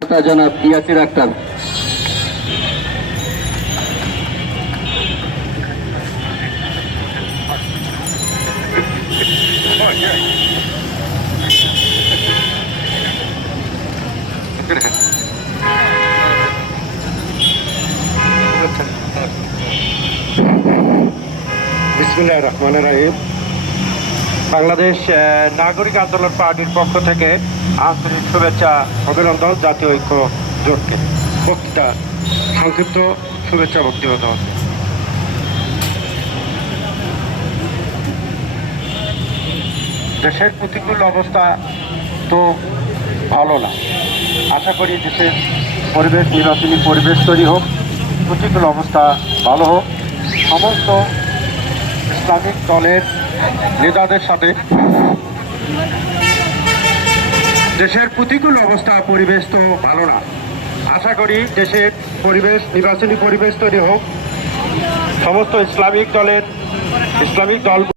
জনাব ইয়াসির আক্তার। রহমান রাহিম। বাংলাদেশ নাগরিক আন্দোলন পার্টির পক্ষ থেকে আন্তরিক শুভেচ্ছা, অভিনন্দন, জাতীয় ঐক্য জোটকে। বক্তৃতা, সংক্ষিপ্ত শুভেচ্ছা বক্তব্য দেওয়া দেশের প্রতিকূল অবস্থা তো ভালো না। আশা করি দেশের পরিবেশ, নির্বাচনী পরিবেশ তৈরি হোক, প্রতিকূল অবস্থা ভালো হোক। সমস্ত ইসলামিক দলের নেতাদের সাথে দেশের প্রতিকূল অবস্থা, পরিবেশ তো ভালো না। আশা করি দেশের পরিবেশ, নির্বাচনী পরিবেশ তৈরি হোক। সমস্ত ইসলামিক দলের, ইসলামিক দল